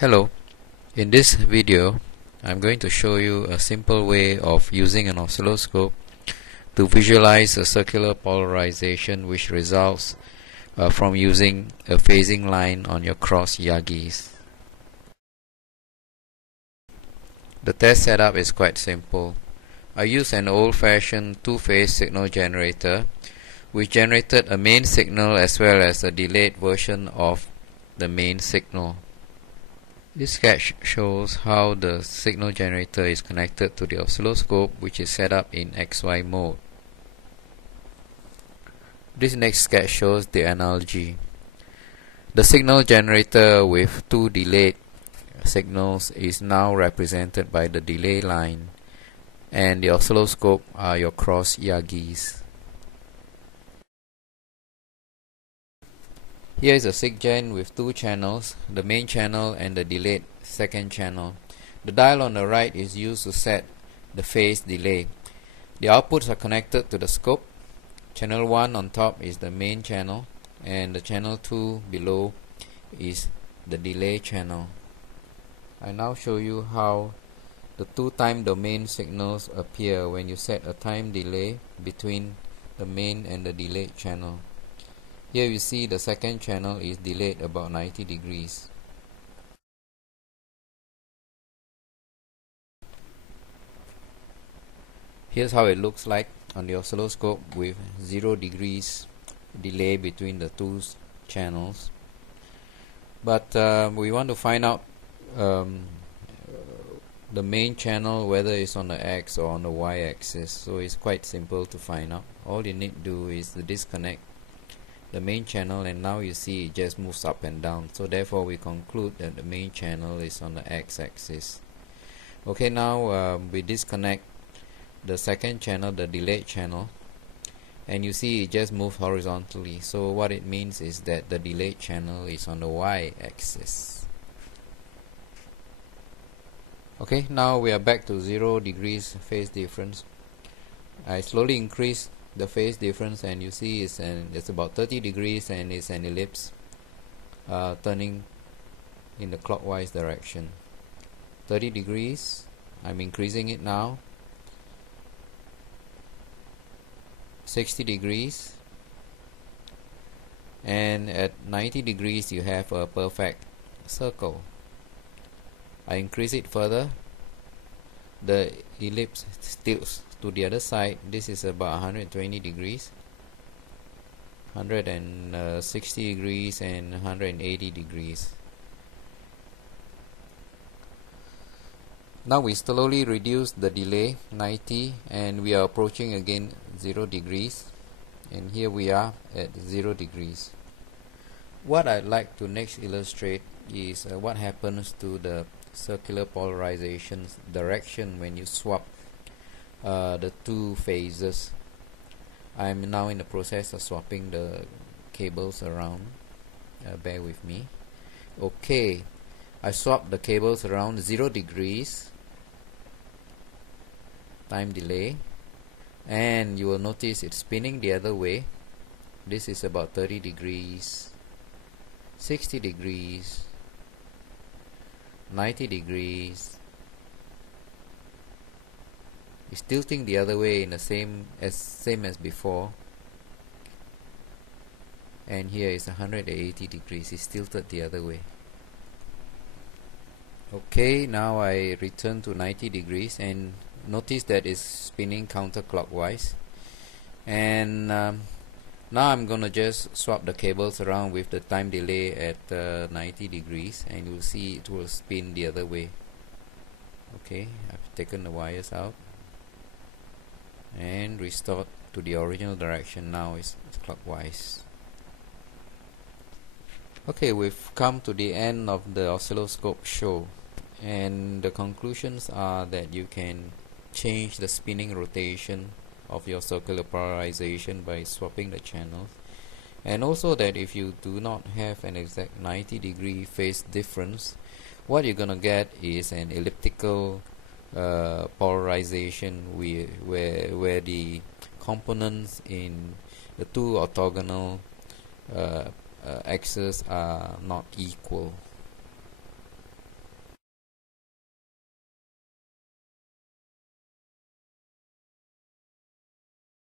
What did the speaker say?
Hello, in this video I'm going to show you a simple way of using an oscilloscope to visualize a circular polarization which results from using a phasing line on your cross Yagis. The test setup is quite simple. I used an old-fashioned two-phase signal generator which generated a main signal as well as a delayed version of the main signal. This sketch shows how the signal generator is connected to the oscilloscope, which is set up in XY mode. This next sketch shows the analogy. The signal generator with two delayed signals is now represented by the delay line, and the oscilloscope are your cross Yagis. Here is a SIGGEN with two channels, the main channel and the delayed second channel. The dial on the right is used to set the phase delay. The outputs are connected to the scope. Channel 1 on top is the main channel, and the channel 2 below is the delay channel. I now show you how the two time domain signals appear when you set a time delay between the main and the delayed channel. Here you see the second channel is delayed about 90 degrees. Here's how it looks like on the oscilloscope with 0 degrees delay between the two channels. But we want to find out the main channel, whether it's on the X or on the Y axis. So it's quite simple to find out. All you need to do is to disconnect the main channel, and now you see it just moves up and down, so therefore we conclude that the main channel is on the X-axis. Okay, now we disconnect the second channel, the delayed channel, and you see it just moves horizontally, so what it means is that the delayed channel is on the Y-axis. Okay, now we are back to 0 degrees phase difference. I slowly increase the phase difference, and you see it's about 30 degrees, and it's an ellipse turning in the clockwise direction. 30 degrees, I'm increasing it now. 60 degrees, and at 90 degrees you have a perfect circle. I increase it further, the ellipse tilts to the other side. This is about 120 degrees, 160 degrees, and 180 degrees. Now we slowly reduce the delay 90, and we are approaching again 0 degrees, and here we are at 0 degrees. What I'd like to next illustrate is what happens to the circular polarization's direction when you swap the two phases. I'm now in the process of swapping the cables around. Bear with me. Okay, I swapped the cables around 0 degrees time delay, and you will notice it's spinning the other way. This is about 30 degrees, 60 degrees, 90 degrees. It's tilting the other way in the same as before, and here is 180 degrees. It's tilted the other way. Okay, now I return to 90 degrees, and notice that it's spinning counterclockwise. And now I'm gonna just swap the cables around with the time delay at 90 degrees, and you'll see it will spin the other way. Okay, I've taken the wires out and restored to the original direction. Now it's clockwise. Okay, we've come to the end of the oscilloscope show, and the conclusions are that you can change the spinning rotation of your circular polarization by swapping the channels, and also that if you do not have an exact 90 degree phase difference, what you're gonna get is an elliptical polarization where the components in the two orthogonal axes are not equal.